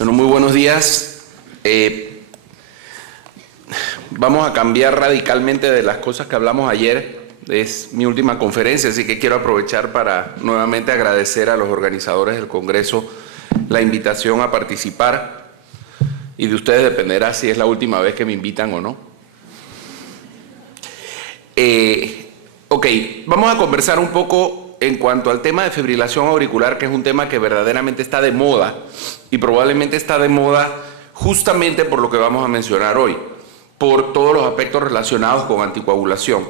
Bueno, muy buenos días. Vamos a cambiar radicalmente de las cosas que hablamos ayer. Es mi última conferencia, así que quiero aprovechar para nuevamente agradecer a los organizadores del Congreso la invitación a participar. Y de ustedes dependerá si es la última vez que me invitan o no. Ok, vamos a conversar un poco en cuanto al tema de fibrilación auricular, que es un tema que verdaderamente está de moda y probablemente está de moda justamente por lo que vamos a mencionar hoy, por todos los aspectos relacionados con anticoagulación.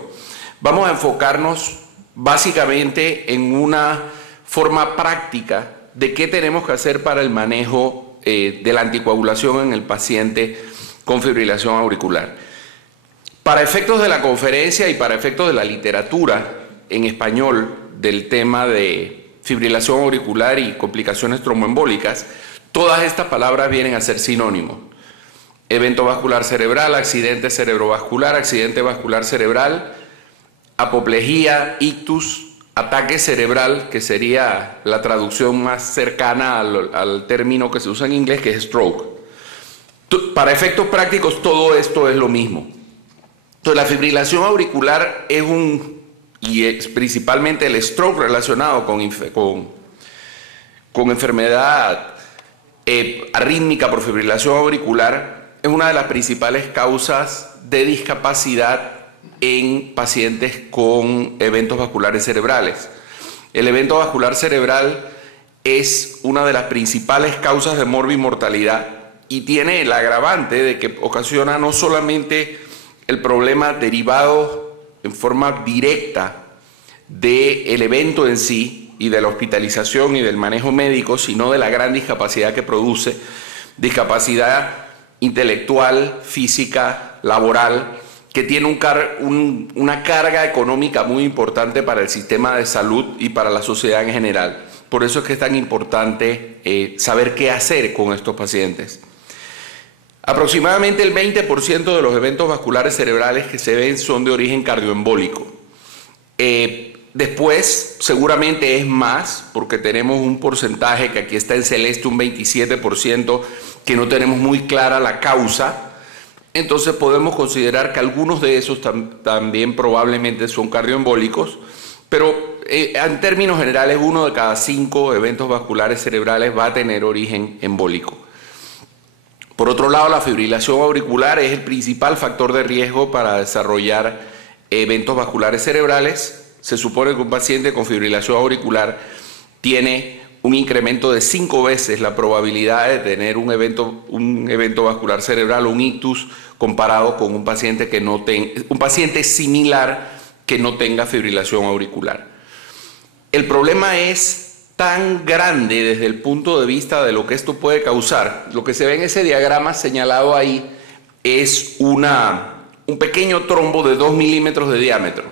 Vamos a enfocarnos básicamente en una forma práctica de qué tenemos que hacer para el manejo de la anticoagulación en el paciente con fibrilación auricular. Para efectos de la conferencia y para efectos de la literatura en español del tema de fibrilación auricular y complicaciones tromboembólicas, todas estas palabras vienen a ser sinónimos. Evento vascular cerebral, accidente cerebrovascular, accidente vascular cerebral, apoplejía, ictus, ataque cerebral, que sería la traducción más cercana al término que se usa en inglés, que es stroke. Para efectos prácticos, todo esto es lo mismo. Entonces, la fibrilación auricular es y es principalmente el stroke relacionado con enfermedad arrítmica por fibrilación auricular, es una de las principales causas de discapacidad en pacientes con eventos vasculares cerebrales. El evento vascular cerebral es una de las principales causas de morbimortalidad y tiene el agravante de que ocasiona no solamente el problema derivado en forma directa del evento en sí y de la hospitalización y del manejo médico, sino de la gran discapacidad que produce, discapacidad intelectual, física, laboral, que tiene una carga económica muy importante para el sistema de salud y para la sociedad en general. Por eso es que es tan importante saber qué hacer con estos pacientes. Aproximadamente el 20% de los eventos vasculares cerebrales que se ven son de origen cardioembólico. Después, seguramente es más, porque tenemos un porcentaje que aquí está en celeste, un 27%, que no tenemos muy clara la causa. Entonces podemos considerar que algunos de esos también probablemente son cardioembólicos, pero en términos generales 1 de cada 5 eventos vasculares cerebrales va a tener origen embólico. Por otro lado, la fibrilación auricular es el principal factor de riesgo para desarrollar eventos vasculares cerebrales. Se supone que un paciente con fibrilación auricular tiene un incremento de 5 veces la probabilidad de tener un evento vascular cerebral o un ictus comparado con un paciente similar que no tenga fibrilación auricular. El problema es tan grande desde el punto de vista de lo que esto puede causar. Lo que se ve en ese diagrama señalado ahí es un pequeño trombo de 2 milímetros de diámetro.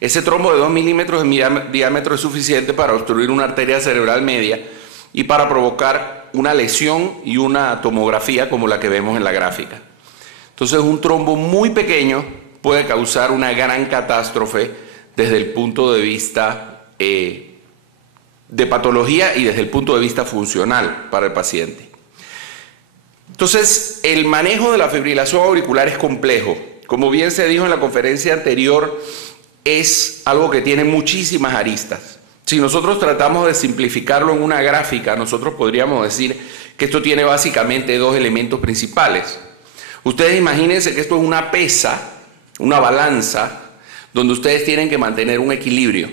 Ese trombo de 2 milímetros de diámetro es suficiente para obstruir una arteria cerebral media y para provocar una lesión y una tomografía como la que vemos en la gráfica. Entonces, un trombo muy pequeño puede causar una gran catástrofe desde el punto de vista de patología y desde el punto de vista funcional para el paciente. Entonces, el manejo de la fibrilación auricular es complejo. Como bien se dijo en la conferencia anterior, es algo que tiene muchísimas aristas. Si nosotros tratamos de simplificarlo en una gráfica, nosotros podríamos decir que esto tiene básicamente 2 elementos principales. Ustedes imagínense que esto es una pesa, una balanza, donde ustedes tienen que mantener un equilibrio.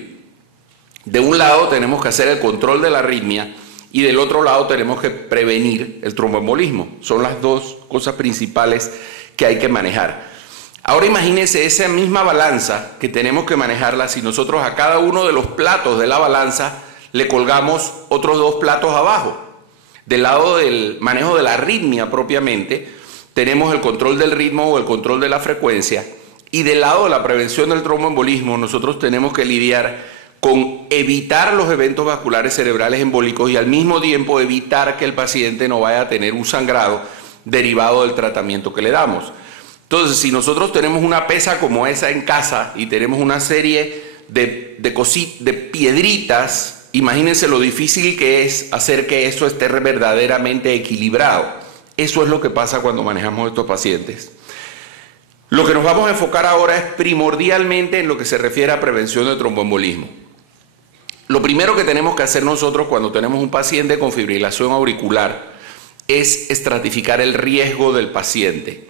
De un lado tenemos que hacer el control de la arritmia y del otro lado tenemos que prevenir el tromboembolismo. Son las 2 cosas principales que hay que manejar. Ahora imagínense esa misma balanza que tenemos que manejarla si nosotros a cada uno de los platos de la balanza le colgamos otros 2 platos abajo. Del lado del manejo de la arritmia propiamente, tenemos el control del ritmo o el control de la frecuencia, y del lado de la prevención del tromboembolismo nosotros tenemos que lidiar con evitar los eventos vasculares cerebrales embólicos y al mismo tiempo evitar que el paciente no vaya a tener un sangrado derivado del tratamiento que le damos. Entonces, si nosotros tenemos una pesa como esa en casa y tenemos una serie de piedritas imagínense lo difícil que es hacer que eso esté verdaderamente equilibrado. Eso es lo que pasa cuando manejamos estos pacientes. Lo que nos vamos a enfocar ahora es primordialmente en lo que se refiere a prevención de tromboembolismo. Lo primero que tenemos que hacer nosotros cuando tenemos un paciente con fibrilación auricular es estratificar el riesgo del paciente.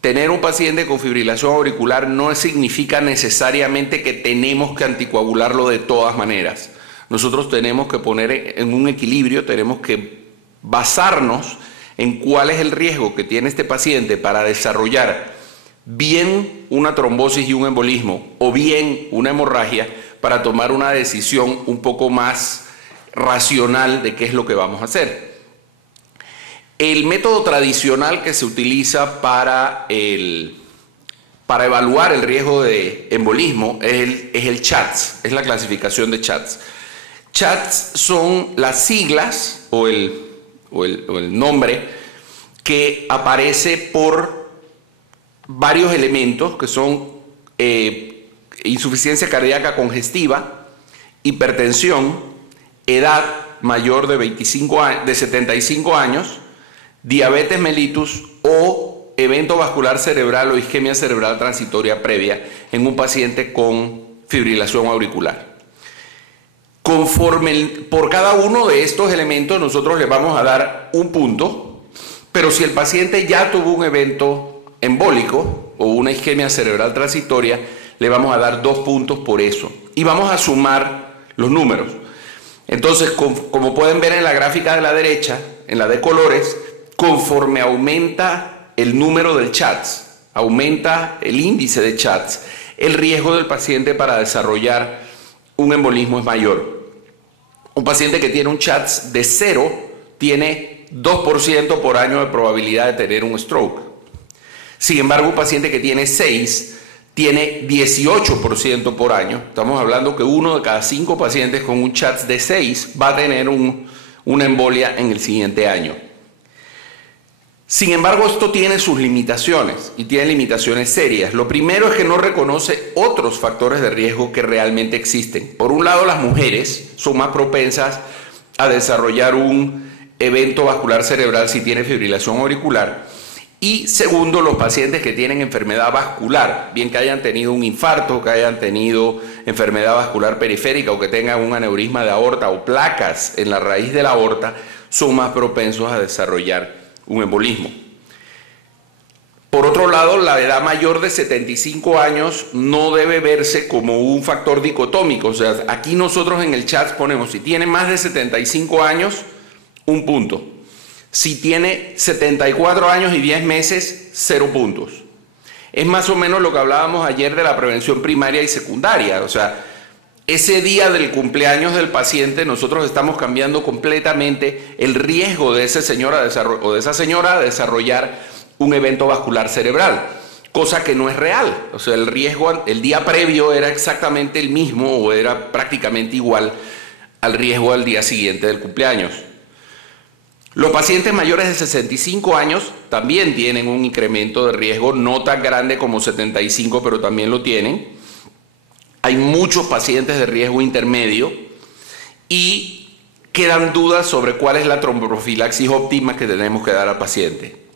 Tener un paciente con fibrilación auricular no significa necesariamente que tenemos que anticoagularlo de todas maneras. Nosotros tenemos que poner en un equilibrio, tenemos que basarnos en cuál es el riesgo que tiene este paciente para desarrollar bien una trombosis y un embolismo o bien una hemorragia para tomar una decisión un poco más racional de qué es lo que vamos a hacer. El método tradicional que se utiliza para evaluar el riesgo de embolismo es el CHATS, es la clasificación de CHATS. CHATS son las siglas o el nombre que aparece por varios elementos que son insuficiencia cardíaca congestiva, hipertensión, edad mayor de 75 años, diabetes mellitus o evento vascular cerebral o isquemia cerebral transitoria previa en un paciente con fibrilación auricular. Por cada uno de estos elementos nosotros le vamos a dar un punto, pero si el paciente ya tuvo un evento embólico o una isquemia cerebral transitoria, le vamos a dar 2 puntos por eso. Y vamos a sumar los números. Entonces, como pueden ver en la gráfica de la derecha, en la de colores, conforme aumenta el número del CHATS, aumenta el índice de CHATS, el riesgo del paciente para desarrollar un embolismo es mayor. Un paciente que tiene un CHATS de 0 tiene 2% por año de probabilidad de tener un stroke. Sin embargo, un paciente que tiene 6 tiene 18% por año. Estamos hablando que 1 de cada 5 pacientes con un CHATS de 6 va a tener una embolia en el siguiente año. Sin embargo, esto tiene sus limitaciones y tiene limitaciones serias. Lo primero es que no reconoce otros factores de riesgo que realmente existen. Por un lado, las mujeres son más propensas a desarrollar un evento vascular cerebral si tiene fibrilación auricular. Y segundo, los pacientes que tienen enfermedad vascular, bien que hayan tenido un infarto, que hayan tenido enfermedad vascular periférica o que tengan un aneurisma de aorta o placas en la raíz de la aorta, son más propensos a desarrollar un embolismo. Por otro lado, la edad mayor de 75 años no debe verse como un factor dicotómico. O sea, aquí nosotros en el chat ponemos, si tiene más de 75 años, un punto. Si tiene 74 años y 10 meses, 0 puntos. Es más o menos lo que hablábamos ayer de la prevención primaria y secundaria. O sea, ese día del cumpleaños del paciente nosotros estamos cambiando completamente el riesgo de ese señor o de esa señora a desarrollar un evento vascular cerebral, cosa que no es real. O sea, el riesgo el día previo era exactamente el mismo o era prácticamente igual al riesgo al día siguiente del cumpleaños. Los pacientes mayores de 65 años también tienen un incremento de riesgo, no tan grande como 75, pero también lo tienen. Hay muchos pacientes de riesgo intermedio y quedan dudas sobre cuál es la tromboprofilaxis óptima que tenemos que dar al paciente.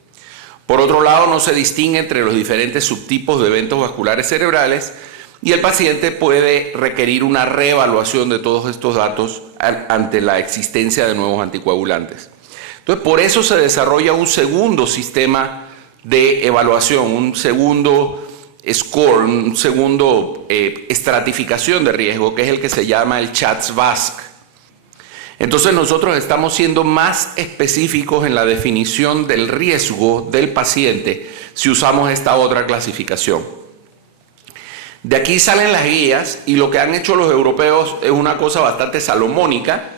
Por otro lado, no se distingue entre los diferentes subtipos de eventos vasculares cerebrales y el paciente puede requerir una reevaluación de todos estos datos ante la existencia de nuevos anticoagulantes. Entonces, por eso se desarrolla un segundo sistema de evaluación, un segundo score, un segundo estratificación de riesgo, que es el que se llama el CHATS-VASc. Entonces nosotros estamos siendo más específicos en la definición del riesgo del paciente si usamos esta otra clasificación. De aquí salen las guías y lo que han hecho los europeos es una cosa bastante salomónica.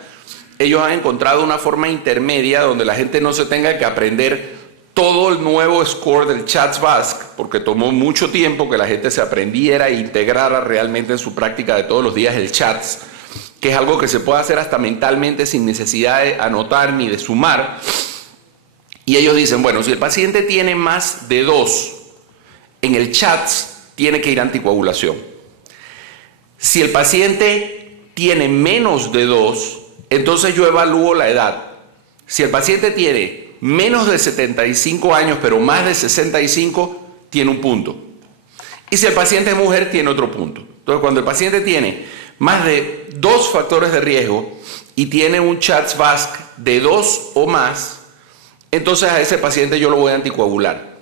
Ellos han encontrado una forma intermedia donde la gente no se tenga que aprender todo el nuevo score del CHATS-VASc, porque tomó mucho tiempo que la gente se aprendiera e integrara realmente en su práctica de todos los días el CHATS, que es algo que se puede hacer hasta mentalmente sin necesidad de anotar ni de sumar. Y ellos dicen, bueno, si el paciente tiene más de 2 en el CHATS, tiene que ir a anticoagulación. Si el paciente tiene menos de 2, entonces yo evalúo la edad. Si el paciente tiene menos de 75 años, pero más de 65, tiene un punto. Y si el paciente es mujer, tiene otro punto. Entonces, cuando el paciente tiene más de 2 factores de riesgo y tiene un CHA2-VASc de 2 o más, entonces a ese paciente yo lo voy a anticoagular.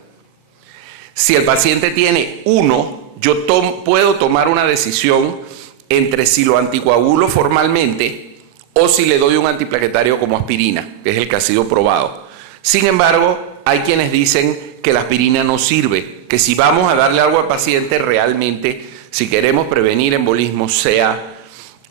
Si el paciente tiene 1, yo puedo tomar una decisión entre si lo anticoagulo formalmente o si le doy un antiplaquetario como aspirina, que es el que ha sido probado. Sin embargo, hay quienes dicen que la aspirina no sirve, que si vamos a darle algo al paciente realmente, si queremos prevenir embolismos, sea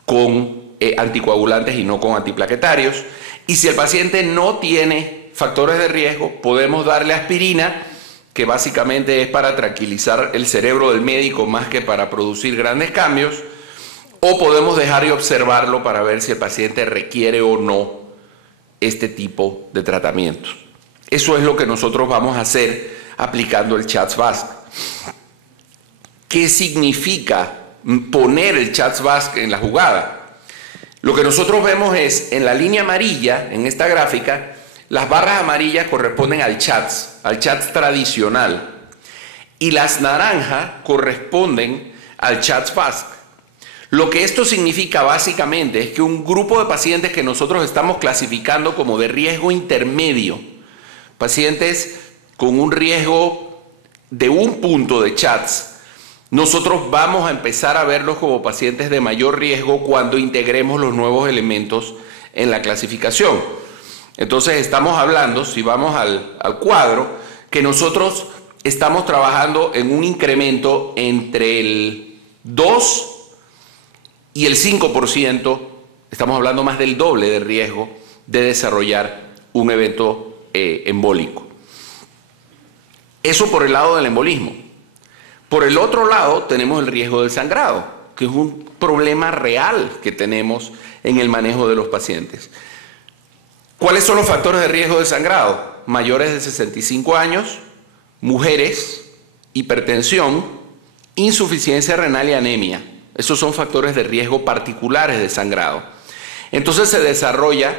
con anticoagulantes y no con antiplaquetarios. Y si el paciente no tiene factores de riesgo, podemos darle aspirina, que básicamente es para tranquilizar el cerebro del médico más que para producir grandes cambios, o podemos dejar y observarlo para ver si el paciente requiere o no este tipo de tratamientos. Eso es lo que nosotros vamos a hacer aplicando el CHA2-VASc. ¿Qué significa poner el CHA2-VASc en la jugada? Lo que nosotros vemos es, en la línea amarilla, en esta gráfica, las barras amarillas corresponden al CHA2 tradicional, y las naranjas corresponden al CHA2-VASc. Lo que esto significa básicamente es que un grupo de pacientes que nosotros estamos clasificando como de riesgo intermedio, pacientes con un riesgo de 1 punto de CHA2, nosotros vamos a empezar a verlos como pacientes de mayor riesgo cuando integremos los nuevos elementos en la clasificación. Entonces estamos hablando, si vamos al cuadro, que nosotros estamos trabajando en un incremento entre el 2 y el 5%, estamos hablando más del doble de riesgo de desarrollar un evento embólico. Eso por el lado del embolismo. Por el otro lado tenemos el riesgo del sangrado, que es un problema real que tenemos en el manejo de los pacientes. ¿Cuáles son los factores de riesgo de sangrado? Mayores de 65 años, mujeres, hipertensión, insuficiencia renal y anemia. Esos son factores de riesgo particulares de sangrado. Entonces se desarrolla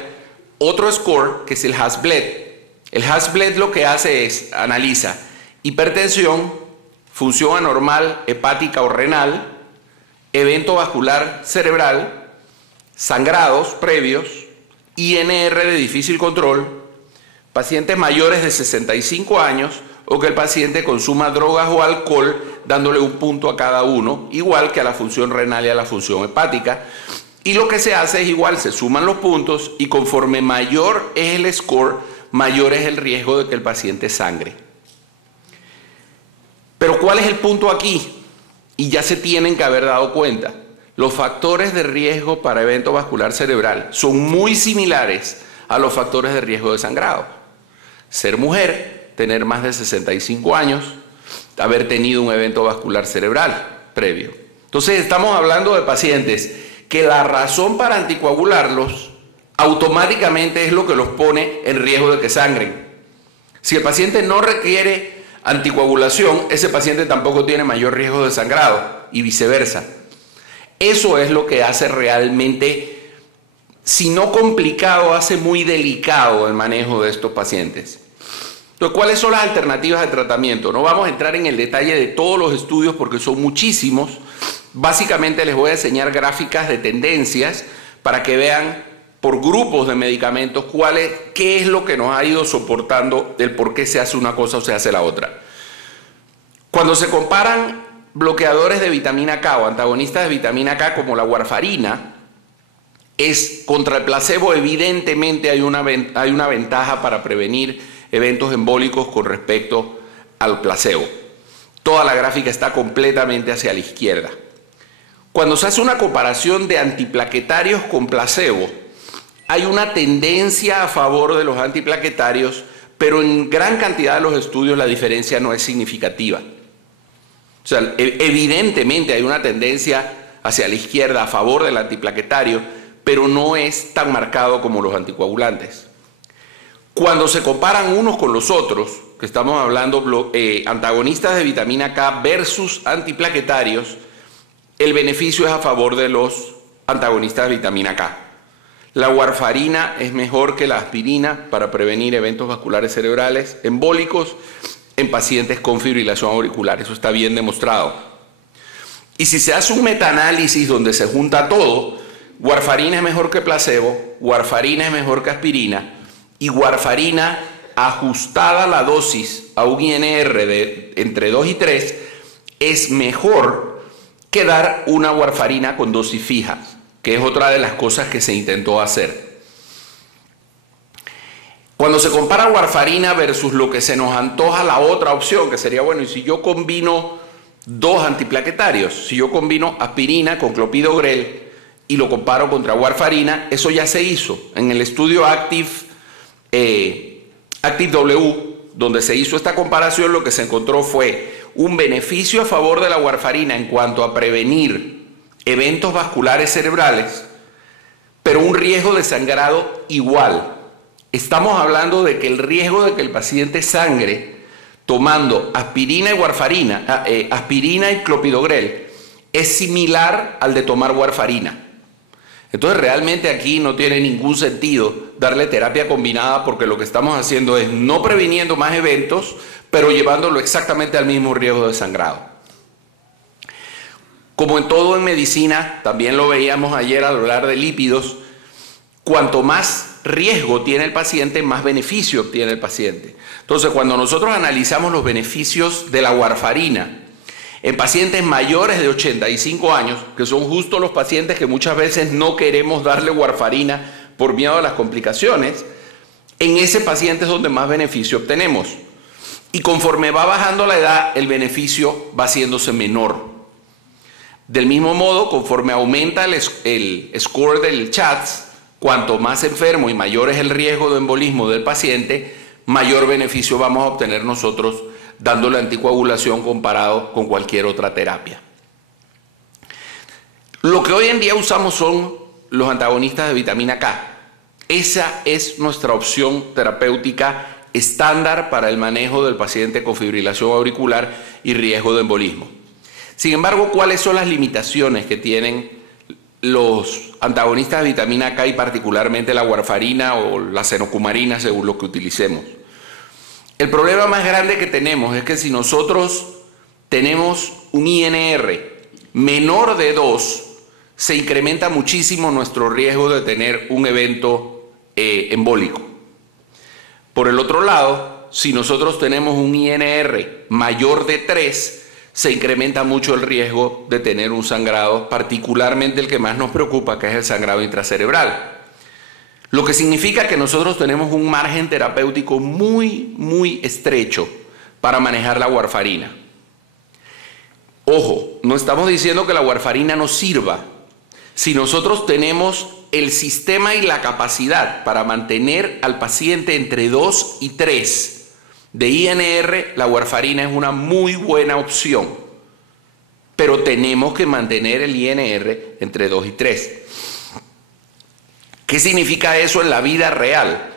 otro score que es el Hasbled. El Hasbled lo que hace es analiza hipertensión, función anormal hepática o renal, evento vascular cerebral, sangrados previos, INR de difícil control, pacientes mayores de 65 años o que el paciente consuma drogas o alcohol, dándole 1 punto a cada uno, igual que a la función renal y a la función hepática. Y lo que se hace es igual, se suman los puntos y conforme mayor es el score, mayor es el riesgo de que el paciente sangre. Pero ¿cuál es el punto aquí? Y ya se tienen que haber dado cuenta. Los factores de riesgo para evento vascular cerebral son muy similares a los factores de riesgo de sangrado. Ser mujer, tener más de 65 años, haber tenido un evento vascular cerebral previo. Entonces estamos hablando de pacientes que la razón para anticoagularlos automáticamente es lo que los pone en riesgo de que sangren. Si el paciente no requiere anticoagulación, ese paciente tampoco tiene mayor riesgo de sangrado y viceversa. Eso es lo que hace realmente, si no complicado, hace muy delicado el manejo de estos pacientes. Entonces, ¿cuáles son las alternativas de tratamiento? No vamos a entrar en el detalle de todos los estudios porque son muchísimos. Básicamente les voy a enseñar gráficas de tendencias para que vean por grupos de medicamentos qué es lo que nos ha ido soportando el por qué se hace una cosa o se hace la otra. Cuando se comparan bloqueadores de vitamina K o antagonistas de vitamina K como la warfarina, contra el placebo evidentemente hay una ventaja para prevenir eventos embólicos con respecto al placebo. Toda la gráfica está completamente hacia la izquierda. Cuando se hace una comparación de antiplaquetarios con placebo, hay una tendencia a favor de los antiplaquetarios, pero en gran cantidad de los estudios la diferencia no es significativa. O sea, evidentemente hay una tendencia hacia la izquierda a favor del antiplaquetario, pero no es tan marcado como los anticoagulantes. Cuando se comparan unos con los otros, que estamos hablando antagonistas de vitamina K versus antiplaquetarios, el beneficio es a favor de los antagonistas de vitamina K. La warfarina es mejor que la aspirina para prevenir eventos vasculares cerebrales embólicos en pacientes con fibrilación auricular. Eso está bien demostrado. Y si se hace un metaanálisis donde se junta todo, warfarina es mejor que placebo, warfarina es mejor que aspirina, y warfarina ajustada a la dosis a un INR de entre 2 y 3 es mejor que dar una warfarina con dosis fija, que es otra de las cosas que se intentó hacer. Cuando se compara warfarina versus lo que se nos antoja la otra opción, que sería, bueno, y si yo combino dos antiplaquetarios, si yo combino aspirina con clopidogrel y lo comparo contra warfarina, eso ya se hizo. En el estudio ActiveW, donde se hizo esta comparación, lo que se encontró fue un beneficio a favor de la warfarina en cuanto a prevenir eventos vasculares cerebrales, pero un riesgo de sangrado igual. Estamos hablando de que el riesgo de que el paciente sangre tomando aspirina y warfarina, aspirina y clopidogrel, es similar al de tomar warfarina. Entonces realmente aquí no tiene ningún sentido darle terapia combinada, porque lo que estamos haciendo es no previniendo más eventos, pero llevándolo exactamente al mismo riesgo de sangrado. Como en todo en medicina, también lo veíamos ayer al hablar de lípidos, cuanto más riesgo tiene el paciente, más beneficio obtiene el paciente. Entonces, cuando nosotros analizamos los beneficios de la warfarina en pacientes mayores de 85 años, que son justo los pacientes que muchas veces no queremos darle warfarina por miedo a las complicaciones, en ese paciente es donde más beneficio obtenemos. Y conforme va bajando la edad, el beneficio va haciéndose menor. Del mismo modo, conforme aumenta el score del CHADS, cuanto más enfermo y mayor es el riesgo de embolismo del paciente, mayor beneficio vamos a obtener nosotros dándole anticoagulación comparado con cualquier otra terapia. Lo que hoy en día usamos son los antagonistas de vitamina K. Esa es nuestra opción terapéutica estándar para el manejo del paciente con fibrilación auricular y riesgo de embolismo. Sin embargo, ¿cuáles son las limitaciones que tienen los antagonistas de vitamina K y particularmente la warfarina o la cenocumarina, según lo que utilicemos? El problema más grande que tenemos es que si nosotros tenemos un INR menor de 2, se incrementa muchísimo nuestro riesgo de tener un evento embólico. Por el otro lado, si nosotros tenemos un INR mayor de 3, se incrementa mucho el riesgo de tener un sangrado, particularmente el que más nos preocupa, que es el sangrado intracerebral. Lo que significa que nosotros tenemos un margen terapéutico muy estrecho para manejar la warfarina. Ojo, no estamos diciendo que la warfarina no sirva. Si nosotros tenemos el sistema y la capacidad para mantener al paciente entre 2 y 3 de INR, la warfarina es una muy buena opción. Pero tenemos que mantener el INR entre 2 y 3. ¿Qué significa eso en la vida real?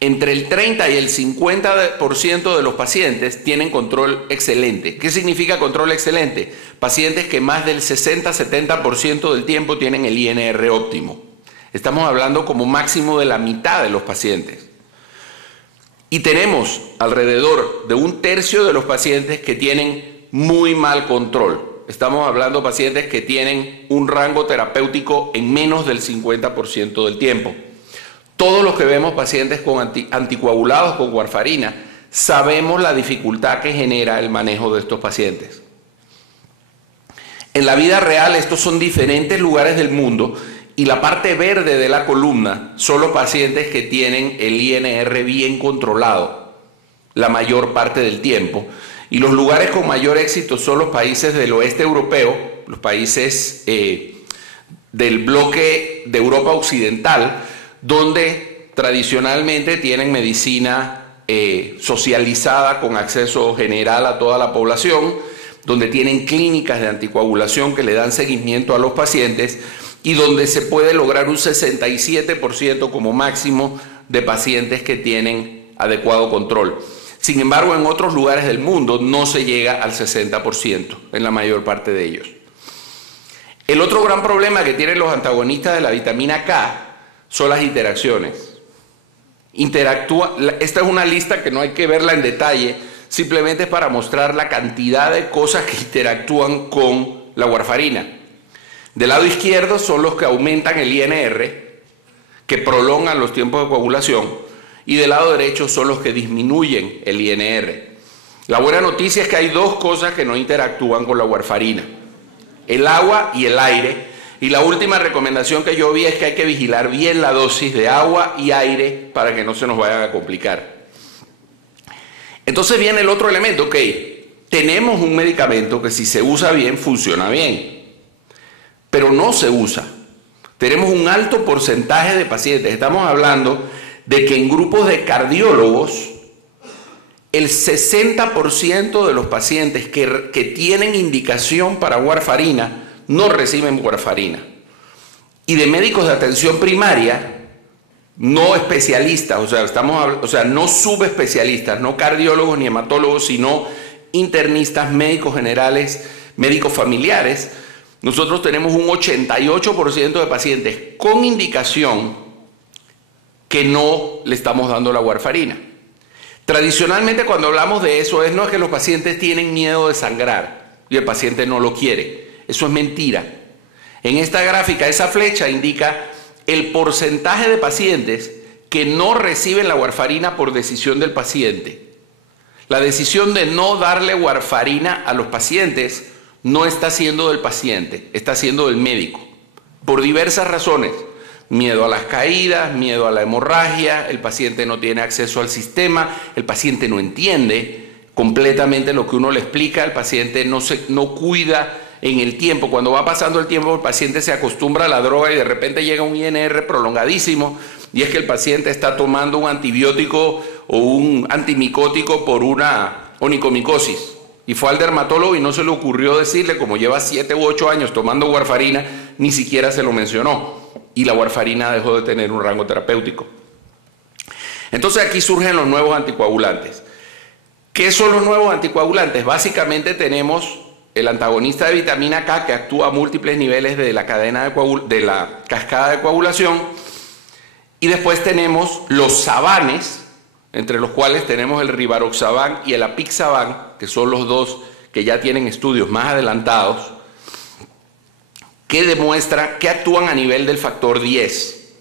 Entre el 30 y el 50% de los pacientes tienen control excelente. ¿Qué significa control excelente? Pacientes que más del 60-70% del tiempo tienen el INR óptimo. Estamos hablando como máximo de la mitad de los pacientes. Y tenemos alrededor de 1/3 de los pacientes que tienen muy mal control. Estamos hablando de pacientes que tienen un rango terapéutico en menos del 50% del tiempo. Todos los que vemos pacientes con anticoagulados con warfarina, sabemos la dificultad que genera el manejo de estos pacientes. En la vida real, estos son diferentes lugares del mundo y la parte verde de la columna son los pacientes que tienen el INR bien controlado la mayor parte del tiempo. Y los lugares con mayor éxito son los países del oeste europeo, los países del bloque de Europa occidental, donde tradicionalmente tienen medicina socializada con acceso general a toda la población, donde tienen clínicas de anticoagulación que le dan seguimiento a los pacientes y donde se puede lograr un 67% como máximo de pacientes que tienen adecuado control. Sin embargo, en otros lugares del mundo no se llega al 60% en la mayor parte de ellos. El otro gran problema que tienen los antagonistas de la vitamina K son las interacciones. Esta es una lista que no hay que verla en detalle, simplemente es para mostrar la cantidad de cosas que interactúan con la warfarina. Del lado izquierdo son los que aumentan el INR, que prolongan los tiempos de coagulación, y del lado derecho son los que disminuyen el INR. La buena noticia es que hay dos cosas que no interactúan con la warfarina: el agua y el aire. Y la última recomendación que yo vi es que hay que vigilar bien la dosis de agua y aire para que no se nos vayan a complicar. Entonces viene el otro elemento, ok, tenemos un medicamento que si se usa bien, funciona bien, pero no se usa. Tenemos un alto porcentaje de pacientes, estamos hablando de que en grupos de cardiólogos, el 60% de los pacientes que tienen indicación para warfarina no reciben warfarina. Y de médicos de atención primaria, no especialistas, o sea, no subespecialistas, no cardiólogos ni hematólogos, sino internistas, médicos generales, médicos familiares, nosotros tenemos un 88% de pacientes con indicación que no le estamos dando la warfarina. Tradicionalmente, cuando hablamos de eso, no es que los pacientes tienen miedo de sangrar y el paciente no lo quiere. Eso es mentira. En esta gráfica, esa flecha indica el porcentaje de pacientes que no reciben la warfarina por decisión del paciente. La decisión de no darle warfarina a los pacientes no está siendo del paciente, está siendo del médico, por diversas razones. Miedo a las caídas, miedo a la hemorragia, el paciente no tiene acceso al sistema, el paciente no entiende completamente lo que uno le explica, el paciente no cuida en el tiempo. Cuando va pasando el tiempo, el paciente se acostumbra a la droga y de repente llega un INR prolongadísimo, y es que el paciente está tomando un antibiótico o un antimicótico por una onicomicosis. Y fue al dermatólogo y no se le ocurrió decirle, como lleva 7 u 8 años tomando warfarina, ni siquiera se lo mencionó. Y la warfarina dejó de tener un rango terapéutico. Entonces aquí surgen los nuevos anticoagulantes. ¿Qué son los nuevos anticoagulantes? Básicamente tenemos el antagonista de vitamina K, que actúa a múltiples niveles de la cadena de la cascada de coagulación, y después tenemos los sabanes, entre los cuales tenemos el rivaroxaban y el apixaban, que son los dos que ya tienen estudios más adelantados, que demuestran que actúan a nivel del factor 10.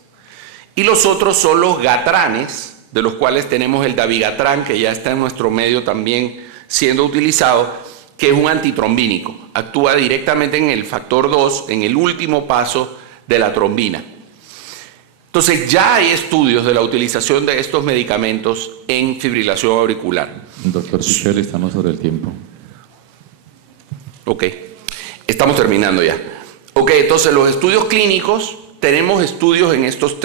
Y los otros son los gatranes, de los cuales tenemos el dabigatran, que ya está en nuestro medio también siendo utilizado, que es un antitrombínico. Actúa directamente en el factor 2, en el último paso de la trombina. Entonces ya hay estudios de la utilización de estos medicamentos en fibrilación auricular. Doctor Pichel, estamos sobre el tiempo. Ok, estamos terminando ya. Ok, entonces los estudios clínicos, tenemos estudios en estos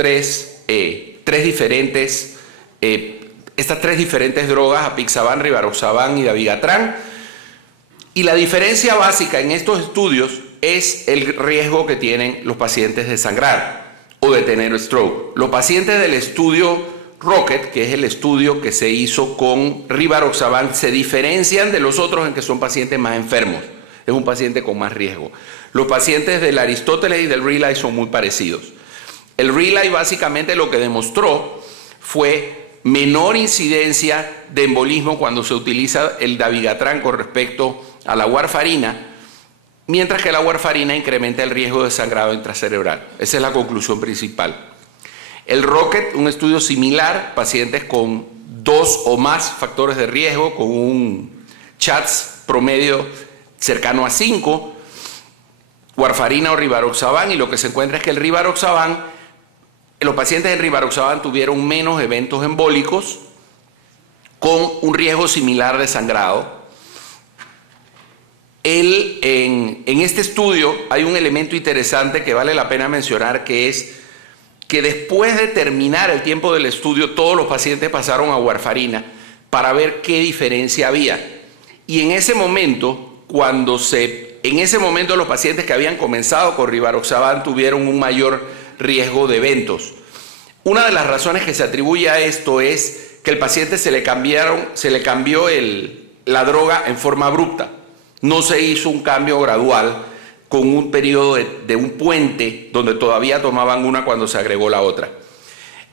estas tres diferentes drogas, apixaban, rivaroxaban y dabigatran. Y la diferencia básica en estos estudios es el riesgo que tienen los pacientes de sangrar o de tener stroke. Los pacientes del estudio Rocket, que es el estudio que se hizo con rivaroxaban, se diferencian de los otros en que son pacientes más enfermos. Es un paciente con más riesgo. Los pacientes del Aristóteles y del Relay son muy parecidos. El Relay básicamente lo que demostró fue menor incidencia de embolismo cuando se utiliza el dabigatran con respecto a la warfarina, mientras que la warfarina incrementa el riesgo de sangrado intracerebral. Esa es la conclusión principal. El Rocket, un estudio similar, pacientes con 2 o más factores de riesgo, con un CHATS promedio cercano a 5, warfarina o rivaroxaban, y lo que se encuentra es que el rivaroxaban, los pacientes en rivaroxaban tuvieron menos eventos embólicos con un riesgo similar de sangrado. En este estudio hay un elemento interesante que vale la pena mencionar, que es que después de terminar el tiempo del estudio, todos los pacientes pasaron a warfarina para ver qué diferencia había. Y en ese momento, los pacientes que habían comenzado con rivaroxaban tuvieron un mayor riesgo de eventos. Una de las razones que se atribuye a esto es que el paciente se le cambió la droga en forma abrupta. No se hizo un cambio gradual con un periodo de un puente donde todavía tomaban una cuando se agregó la otra.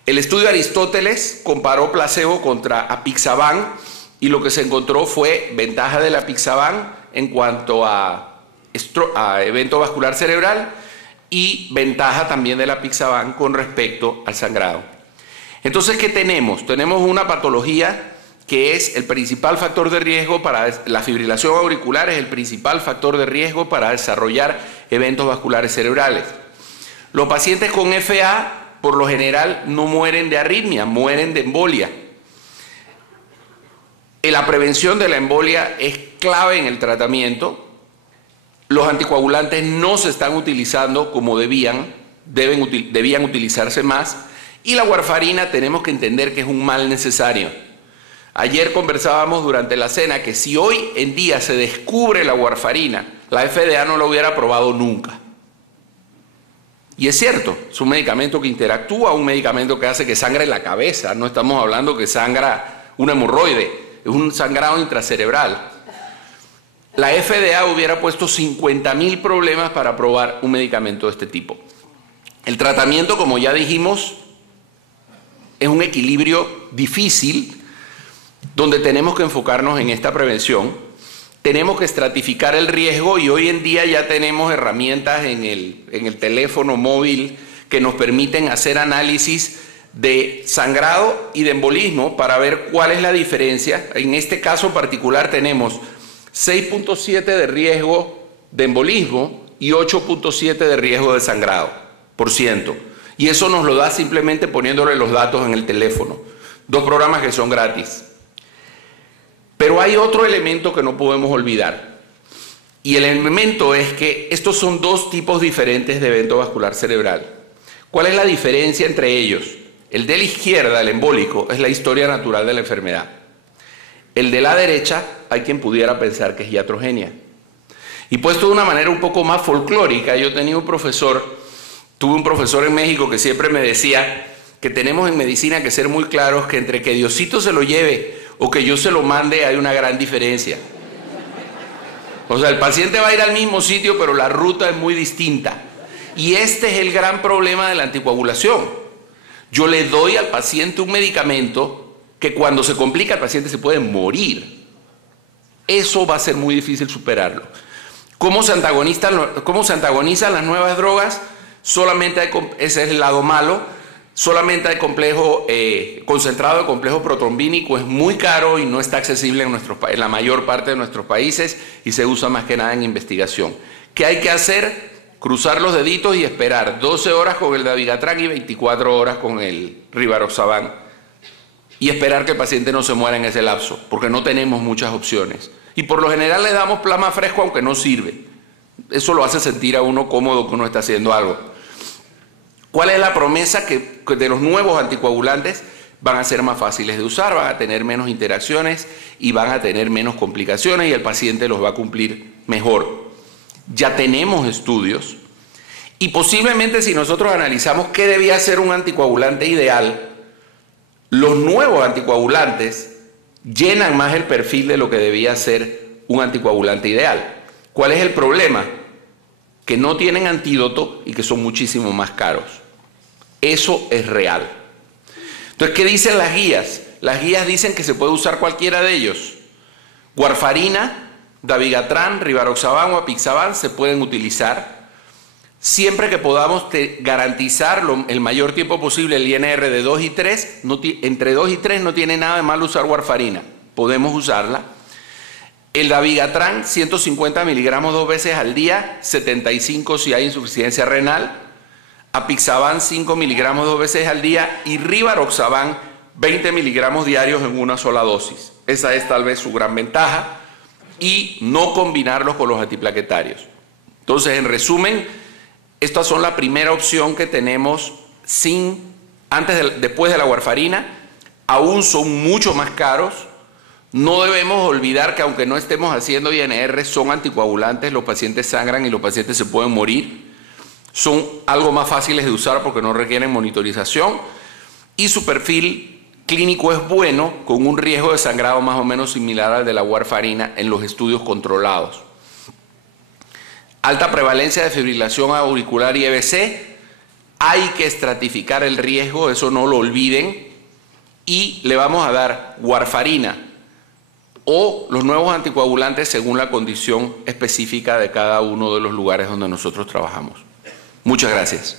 El estudio de Aristóteles comparó placebo contra apixaban y lo que se encontró fue ventaja del apixaban en cuanto a evento vascular cerebral y ventaja también del apixaban con respecto al sangrado. Entonces, ¿qué tenemos? Tenemos una patología que es el principal factor de riesgo para la fibrilación auricular, es el principal factor de riesgo para desarrollar eventos vasculares cerebrales. Los pacientes con FA, por lo general, no mueren de arritmia, mueren de embolia. La prevención de la embolia es clave en el tratamiento. Los anticoagulantes no se están utilizando como debían utilizarse más. Y la warfarina tenemos que entender que es un mal necesario. Ayer conversábamos durante la cena que si hoy en día se descubre la warfarina, la FDA no lo hubiera aprobado nunca. Y es cierto, es un medicamento que interactúa, un medicamento que hace que sangre la cabeza. No estamos hablando que sangra un hemorroide, es un sangrado intracerebral. La FDA hubiera puesto 50.000 problemas para aprobar un medicamento de este tipo. El tratamiento, como ya dijimos, es un equilibrio difícil donde tenemos que enfocarnos en esta prevención. Tenemos que estratificar el riesgo y hoy en día ya tenemos herramientas en el teléfono móvil que nos permiten hacer análisis de sangrado y de embolismo para ver cuál es la diferencia. En este caso particular tenemos 6.7 de riesgo de embolismo y 8.7 de riesgo de sangrado por ciento. Y eso nos lo da simplemente poniéndole los datos en el teléfono. 2 programas que son gratis. Pero hay otro elemento que no podemos olvidar. Y el elemento es que estos son 2 tipos diferentes de evento vascular cerebral. ¿Cuál es la diferencia entre ellos? El de la izquierda, el embólico, es la historia natural de la enfermedad. El de la derecha, hay quien pudiera pensar que es iatrogenia. Y puesto de una manera un poco más folclórica, yo tenía un profesor, tuve un profesor en México que siempre me decía que tenemos en medicina que ser muy claros que entre que Diosito se lo lleve o que yo se lo mande hay una gran diferencia. O sea, el paciente va a ir al mismo sitio, pero la ruta es muy distinta. Y este es el gran problema de la anticoagulación. Yo le doy al paciente un medicamento que cuando se complica el paciente se puede morir. Eso va a ser muy difícil superarlo. ¿Cómo se antagonizan las nuevas drogas? Solamente ese es el lado malo. Solamente hay complejo concentrado de complejo protrombínico, es muy caro y no está accesible en la mayor parte de nuestros países y se usa más que nada en investigación. ¿Qué hay que hacer? Cruzar los deditos y esperar 12 horas con el dabigatran y 24 horas con el rivaroxaban y esperar que el paciente no se muera en ese lapso, porque no tenemos muchas opciones. Y por lo general le damos plasma fresco aunque no sirve. Eso lo hace sentir a uno cómodo que uno está haciendo algo. ¿Cuál es la promesa? Que de los nuevos anticoagulantes van a ser más fáciles de usar, van a tener menos interacciones y van a tener menos complicaciones y el paciente los va a cumplir mejor. Ya tenemos estudios y posiblemente si nosotros analizamos qué debía ser un anticoagulante ideal, los nuevos anticoagulantes llenan más el perfil de lo que debía ser un anticoagulante ideal. ¿Cuál es el problema? Que no tienen antídoto y que son muchísimo más caros. Eso es real. Entonces, ¿qué dicen las guías? Las guías dicen que se puede usar cualquiera de ellos. Warfarina, dabigatran, rivaroxaban o apixaban se pueden utilizar siempre que podamos garantizar el mayor tiempo posible el INR de 2 y 3. Entre 2 y 3 no tiene nada de malo usar warfarina. Podemos usarla. El dabigatran, 150 miligramos 2 veces al día, 75 si hay insuficiencia renal. Apixaban, 5 miligramos 2 veces al día. Y rivaroxaban, 20 miligramos diarios en una sola dosis. Esa es tal vez su gran ventaja. Y no combinarlos con los antiplaquetarios. Entonces, en resumen, estas son la primera opción que tenemos después de la warfarina. Aún son mucho más caros. No debemos olvidar que aunque no estemos haciendo INR, son anticoagulantes, los pacientes sangran y los pacientes se pueden morir. Son algo más fáciles de usar porque no requieren monitorización y su perfil clínico es bueno, con un riesgo de sangrado más o menos similar al de la warfarina en los estudios controlados. alta prevalencia de fibrilación auricular y EBC. Hay que estratificar el riesgo, eso no lo olviden, y le vamos a dar warfarina o los nuevos anticoagulantes según la condición específica de cada uno de los lugares donde nosotros trabajamos. Muchas gracias.